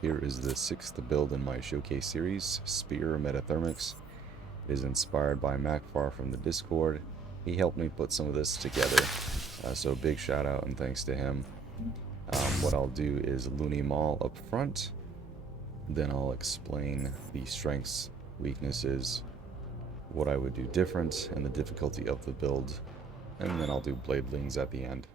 Here is the 6th build in my showcase series, Spear Metathermics. It is inspired by Macfar from the Discord. He helped me put some of this together, so big shout out and thanks to him. What I'll do is Lunie Mall up front, then I'll explain the strengths, weaknesses, what I would do different, and the difficulty of the build, and then I'll do Bladelings at the end.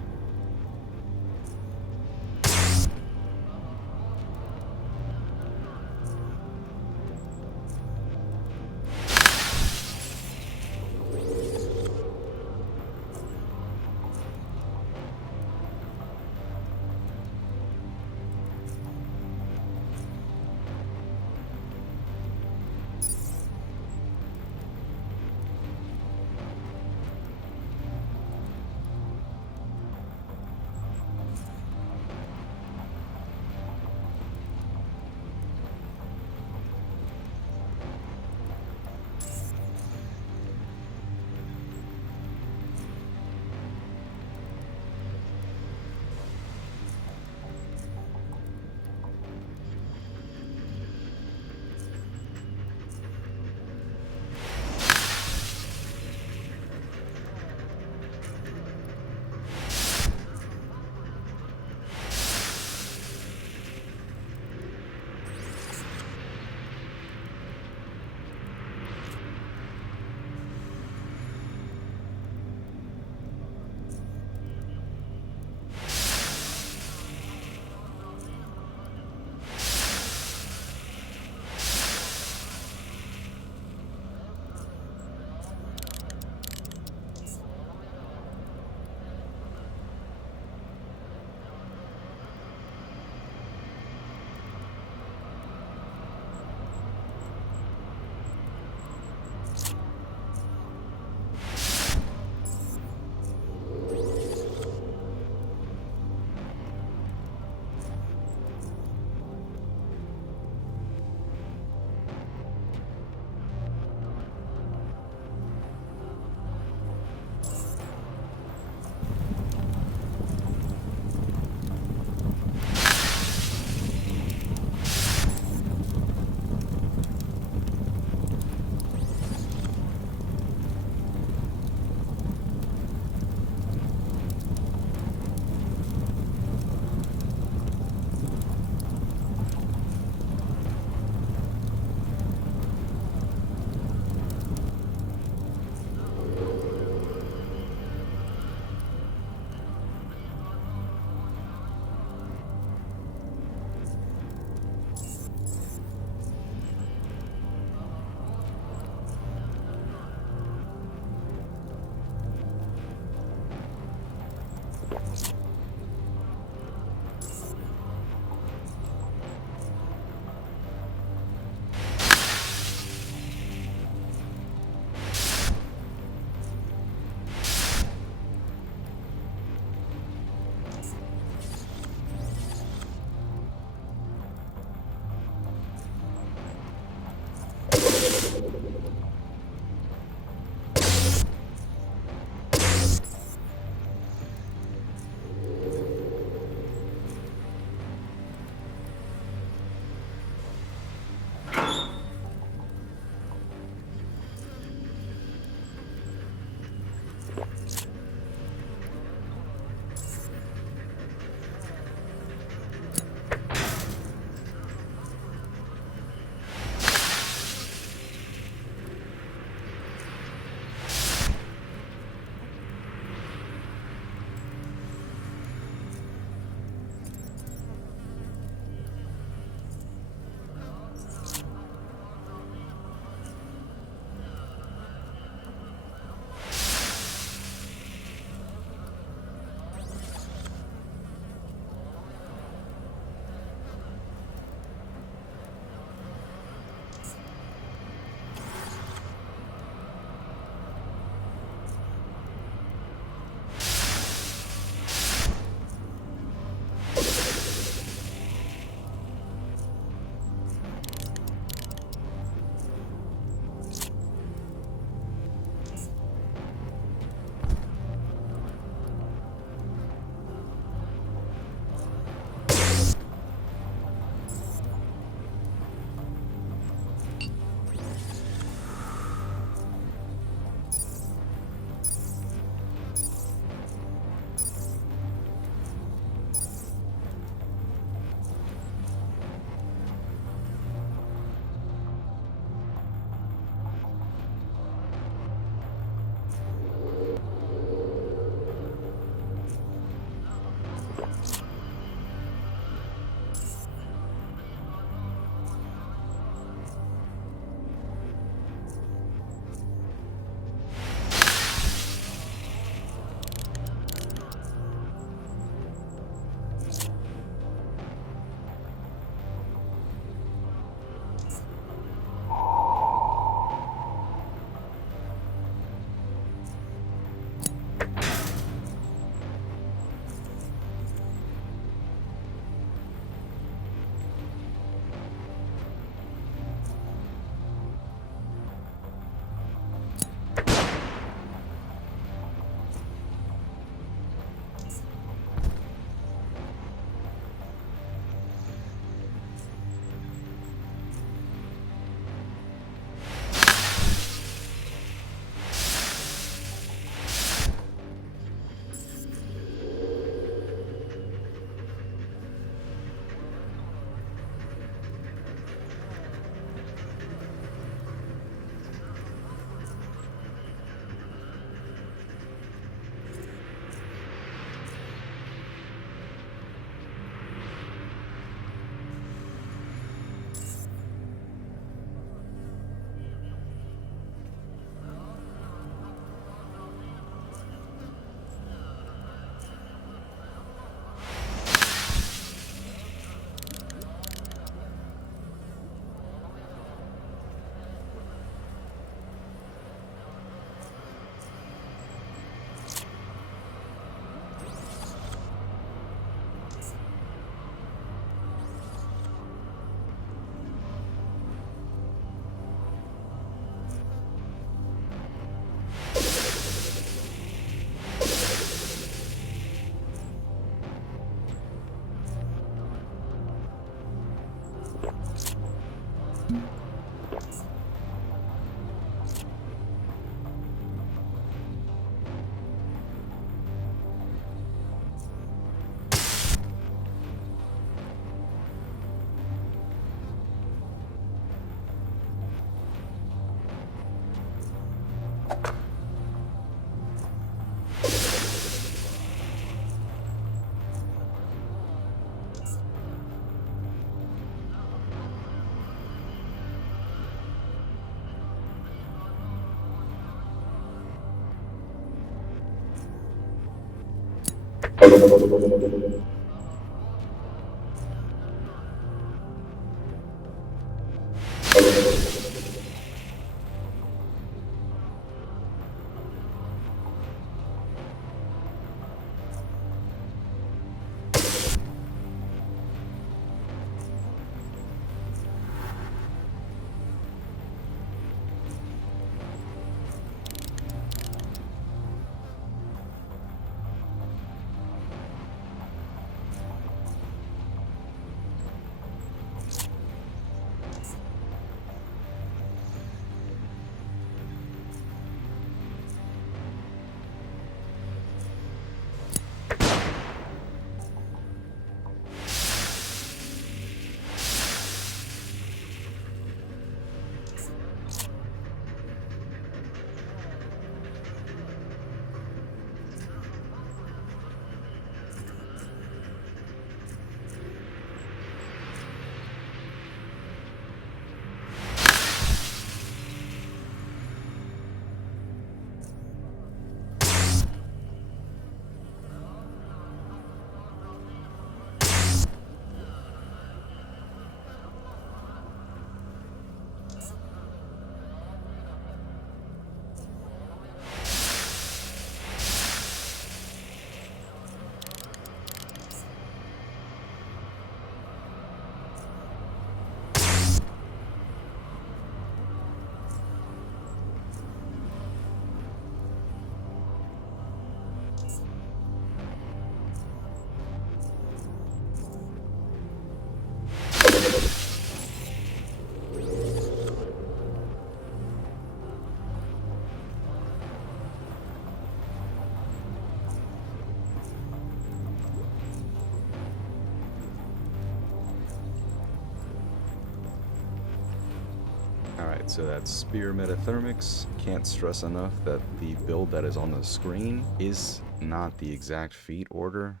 Alright, so that's Spear Metathermics. Can't stress enough that the build that is on the screen is not the exact feat order.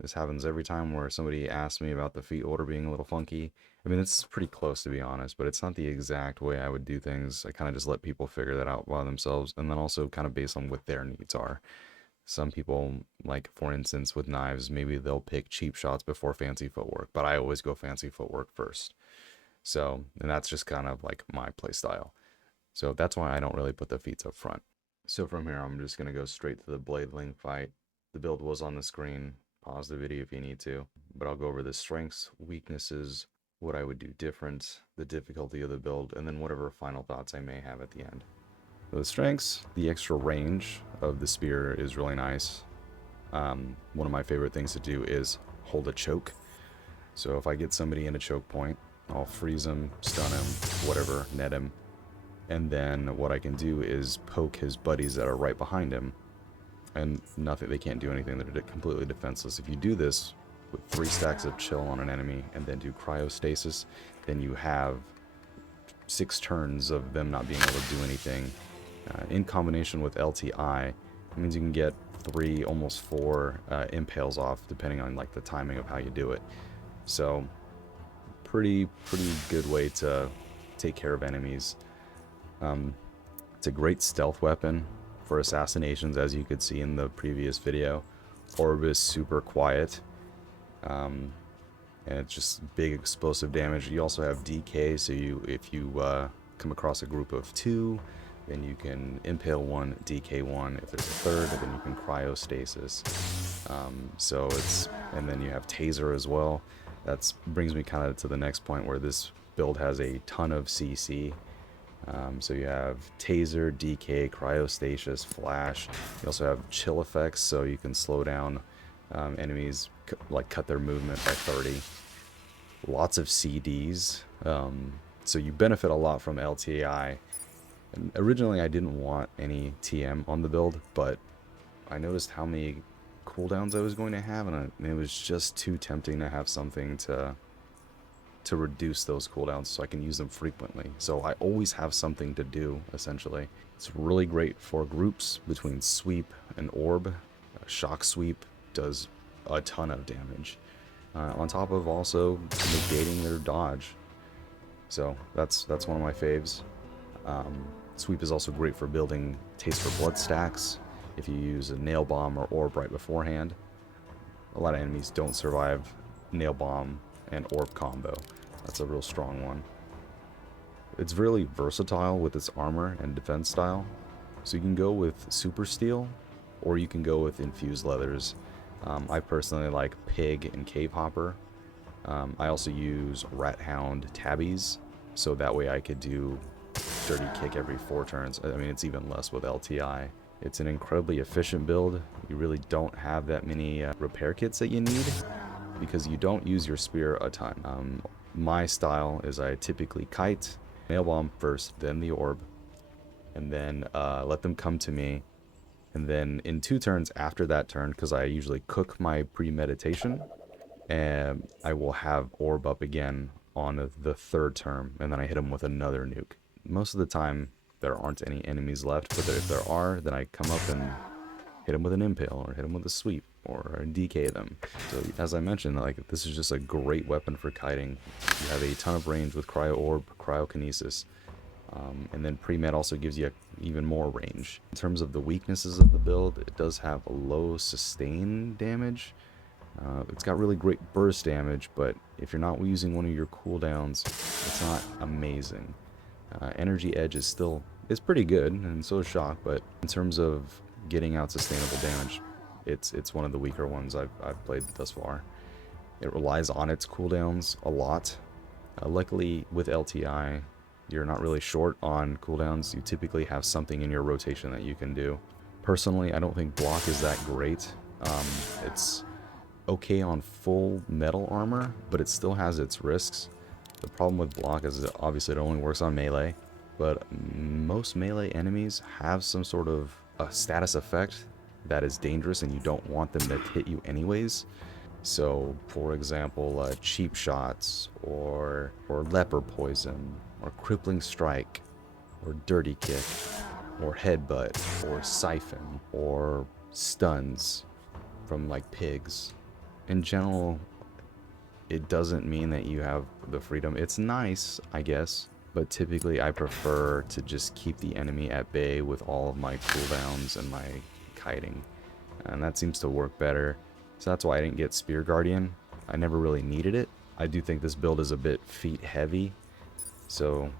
This happens every time where somebody asks me about the feat order being a little funky. I mean, it's pretty close to be honest, but it's not the exact way I would do things. I kind of just let people figure that out by themselves, and then also kind of based on what their needs are. Some people, like for instance with knives, maybe they'll pick cheap shots before fancy footwork, but I always go fancy footwork first. So, and that's just kind of like my play style. So that's why I don't really put the feats up front. So from here, I'm just going to go straight to the Bladeling fight. The build was on the screen. Pause the video if you need to. But I'll go over the strengths, weaknesses, what I would do different, the difficulty of the build, and then whatever final thoughts I may have at the end. So the strengths, the extra range of the spear is really nice. One of my favorite things to do is hold a choke. So if I get somebody in a choke point, I'll freeze him, stun him, whatever, net him. And then what I can do is poke his buddies that are right behind him. And nothing, they can't do anything, they're completely defenseless. If you do this with 3 stacks of chill on an enemy and then do cryostasis, then you have 6 turns of them not being able to do anything. In combination with LTI, it means you can get 3, almost 4 impales off, depending on like the timing of how you do it. So pretty good way to take care of enemies. It's a great stealth weapon for assassinations, as you could see in the previous video. Orb is super quiet, and it's just big explosive damage. You also have DK, so if you come across a group of 2, then you can impale 1, DK 1. If there's a third, then you can cryostasis. So it's, and then you have taser as well. That brings me kind of to the next point where this build has a ton of CC. So you have taser, DK, cryostasis, flash. You also have chill effects, so you can slow down enemies, like cut their movement by 30. Lots of CDs, so you benefit a lot from LTI. And originally I didn't want any TM on the build, but I noticed how many cooldowns I was going to have, and it was just too tempting to have something to reduce those cooldowns so I can use them frequently. So I always have something to do, essentially. It's really great for groups between sweep and orb. Shock sweep does a ton of damage, on top of also negating their dodge. So that's one of my faves. Sweep is also great for building taste for blood stacks if you use a nail bomb or orb right beforehand. A lot of enemies don't survive nail bomb and orb combo. That's a real strong one. It's really versatile with its armor and defense style. So you can go with super steel, or you can go with infused leathers. I personally like pig and cave hopper. I also use rat hound tabbies, so that way I could do dirty kick every 4 turns. I mean, it's even less with LTI. It's an incredibly efficient build. You really don't have that many repair kits that you need, because you don't use your spear a ton. My style is I typically kite, nail bomb first, then the orb, and then let them come to me. And then in 2 turns after that turn, because I usually cook my premeditation, and I will have orb up again on the 3rd turn, and then I hit them with another nuke. Most of the time there aren't any enemies left, but if there are, then I come up and hit them with an impale, or hit them with a sweep, or DK them. So as I mentioned, like, this is just a great weapon for kiting. You have a ton of range with cryo orb, cryokinesis, and then pre-med also gives you even more range. In terms of the weaknesses of the build, it does have a low sustain damage. It's got really great burst damage, but if you're not using one of your cooldowns, it's not amazing. Energy edge is pretty good, and so is shock, but in terms of getting out sustainable damage, it's one of the weaker ones I've played thus far. It relies on its cooldowns a lot. Luckily with LTI, you're not really short on cooldowns. You typically have something in your rotation that you can do. Personally, I don't think block is that great. It's okay on full metal armor, but it still has its risks. The problem with block is that obviously it only works on melee, but most melee enemies have some sort of a status effect that is dangerous, and you don't want them to hit you anyways. So for example, cheap shots or leper poison or crippling strike, or dirty kick, or headbutt, or siphon, or stuns from like pigs. In general, it doesn't mean that you have the freedom. It's nice, I guess, but typically I prefer to just keep the enemy at bay with all of my cooldowns and my kiting, and that seems to work better. So that's why I didn't get Spear Guardian. I never really needed it. I do think this build is a bit feet heavy, so,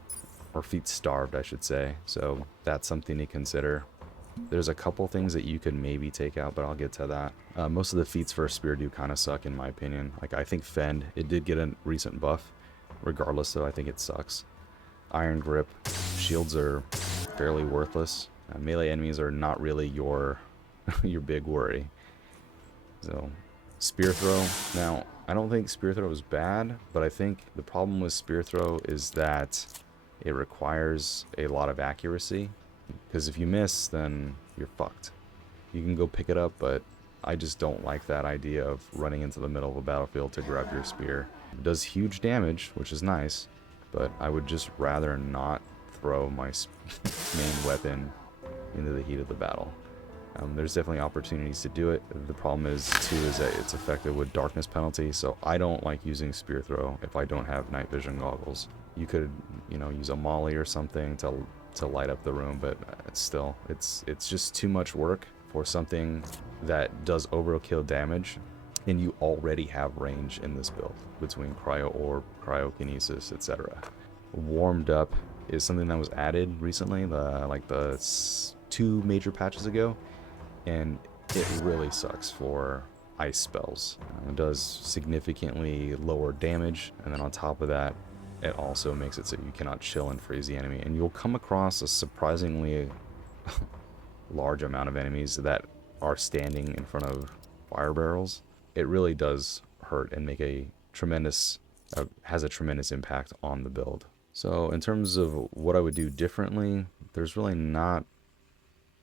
or feet starved, I should say. So that's something to consider. There's a couple things that you could maybe take out, but I'll get to that. Most of the feats for a spear do kind of suck, in my opinion. Like, I think Fend, it did get a recent buff. Regardless, though, I think it sucks. Iron Grip, shields are fairly worthless. Melee enemies are not really your your big worry. So, Spear Throw. Now, I don't think Spear Throw is bad, but I think the problem with Spear Throw is that it requires a lot of accuracy. Because if you miss, then you're fucked. You can go pick it up, but I just don't like that idea of running into the middle of a battlefield to grab your spear. It does huge damage, which is nice, but I would just rather not throw my main weapon into the heat of the battle. There's definitely opportunities to do it. The problem is, too, is that it's effective with darkness penalty, so I don't like using Spear Throw if I don't have night vision goggles. You could, you know, use a molly or something to light up the room, but still, it's just too much work for something that does overkill damage, and you already have range in this build between cryo orb, cryokinesis, etc. Warmed up is something that was added recently, like the 2 major patches ago, and it really sucks for ice spells. It does significantly lower damage, and then on top of that, it also makes it so you cannot chill and freeze the enemy, and you'll come across a surprisingly large amount of enemies that are standing in front of fire barrels. It really does hurt and make a tremendous, has a tremendous impact on the build. So in terms of what I would do differently, there's really not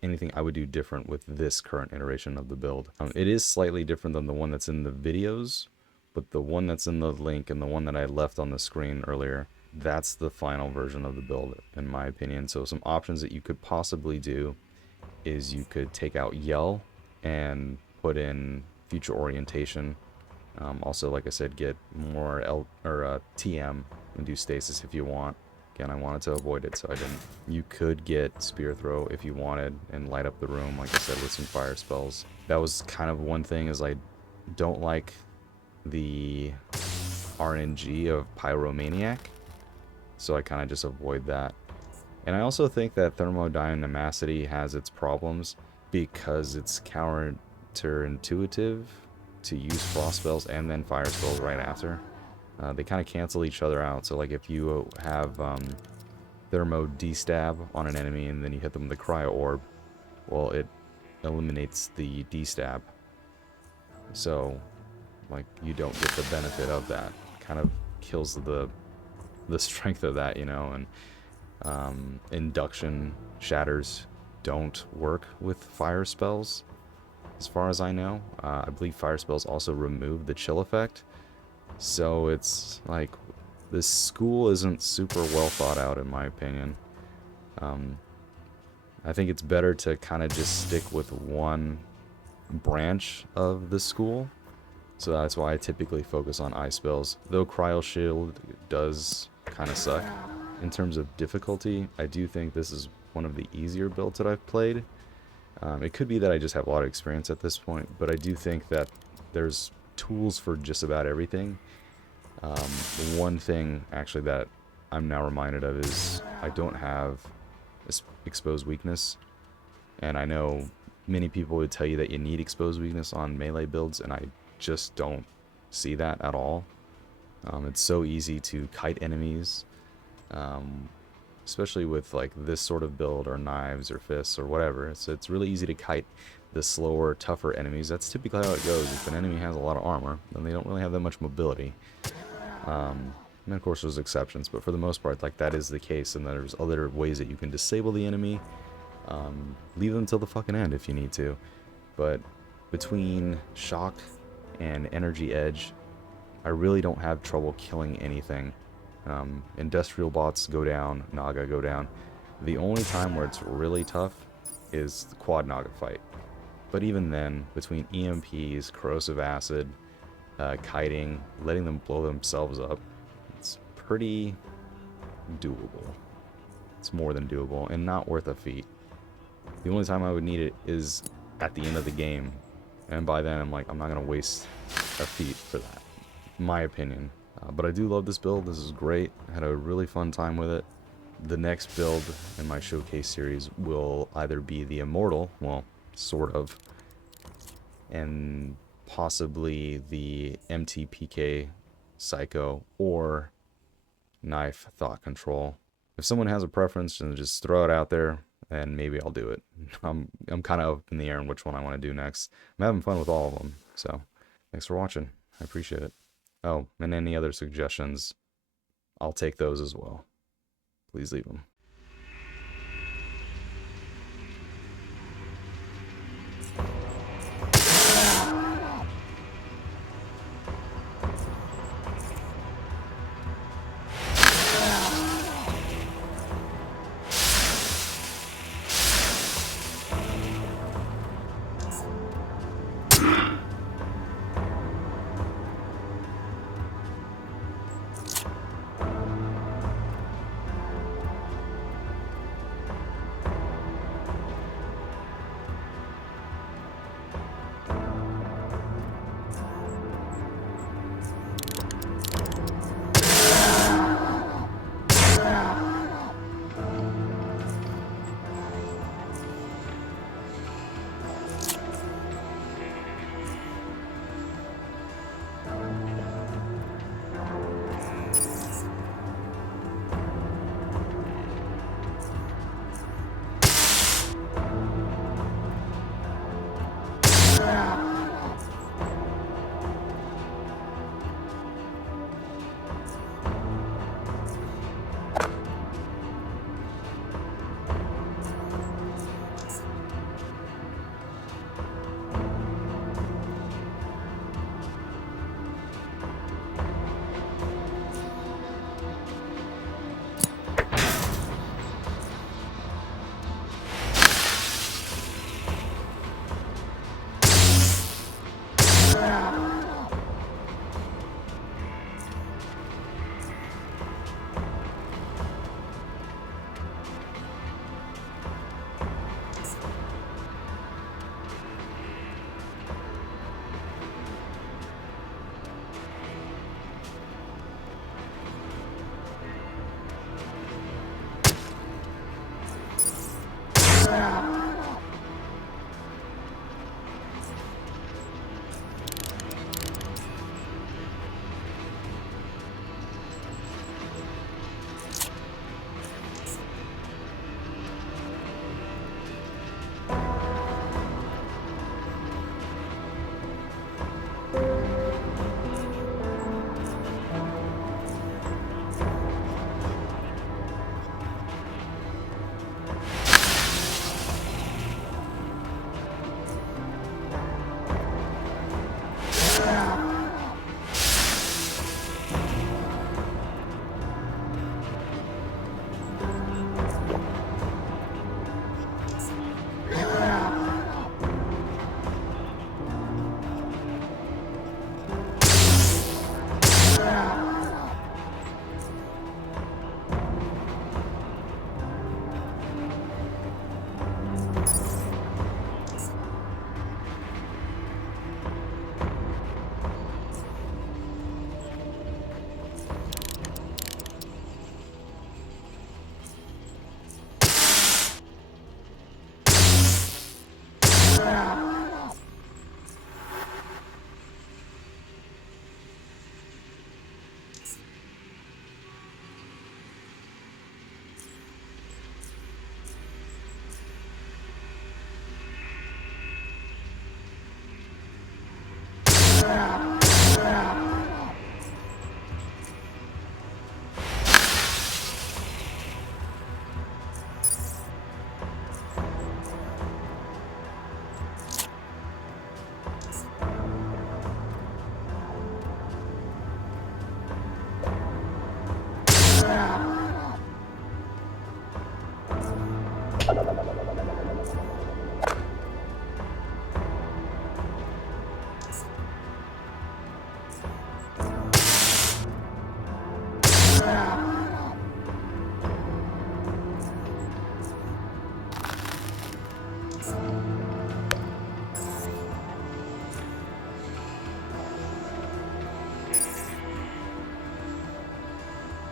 anything I would do different with this current iteration of the build. It is slightly different than the one that's in the videos, but the one that's in the link and the one that I left on the screen earlier, that's the final version of the build, in my opinion. So some options that you could possibly do is you could take out Yell and put in future orientation. Also, like I said, get more TM and do stasis if you want. Again, I wanted to avoid it, so I didn't. You could get Spear Throw if you wanted and light up the room, like I said, with some fire spells. That was kind of one thing, is I don't like the RNG of Pyromaniac, so I kind of just avoid that. And I also think that Thermodynamicity has its problems because it's counterintuitive to use frost spells and then fire spells right after. They kind of cancel each other out. So like if you have Thermo D-stab on an enemy and then you hit them with the cryo orb, well, it eliminates the D-stab. So like you don't get the benefit of that. Kind of kills the strength of that, you know. And induction shatters don't work with fire spells, as far as I know. I believe fire spells also remove the chill effect. So it's like, this school isn't super well thought out, in my opinion. I think it's better to kind of just stick with one branch of the school. So that's why I typically focus on ice spells. Though Cryo Shield does kind of suck. In terms of difficulty, I do think this is one of the easier builds that I've played. It could be that I just have a lot of experience at this point, but I do think that there's tools for just about everything. One thing, actually, that I'm now reminded of is I don't have exposed weakness. And I know many people would tell you that you need exposed weakness on melee builds, and I just don't see that at all. It's so easy to kite enemies, especially with like this sort of build or knives or fists or whatever. So it's really easy to kite the slower, tougher enemies. That's typically how it goes. If an enemy has a lot of armor, then they don't really have that much mobility. And of course there's exceptions, but for the most part, like, that is the case. And there's other ways that you can disable the enemy. Leave them till the fucking end if you need to. But between shock and energy edge, I really don't have trouble killing anything. Industrial bots go down, Naga go down. The only time where it's really tough is the quad Naga fight. But even then, between EMPs, corrosive acid, kiting, letting them blow themselves up, it's pretty doable. It's more than doable and not worth a feat. The only time I would need it is at the end of the game, and by then I'm like, I'm not gonna waste a feat for that, in my opinion. But I do love this build. This is great. I had a really fun time with it. The next build in my showcase series will either be the Immortal, well, sort of, and possibly the MTPK Psycho or Knife Thought Control. If someone has a preference, then just throw it out there and maybe I'll do it. I'm kind of up in the air on which one I want to do next. I'm having fun with all of them, so thanks for watching. I appreciate it. Oh, and any other suggestions, I'll take those as well. Please leave them.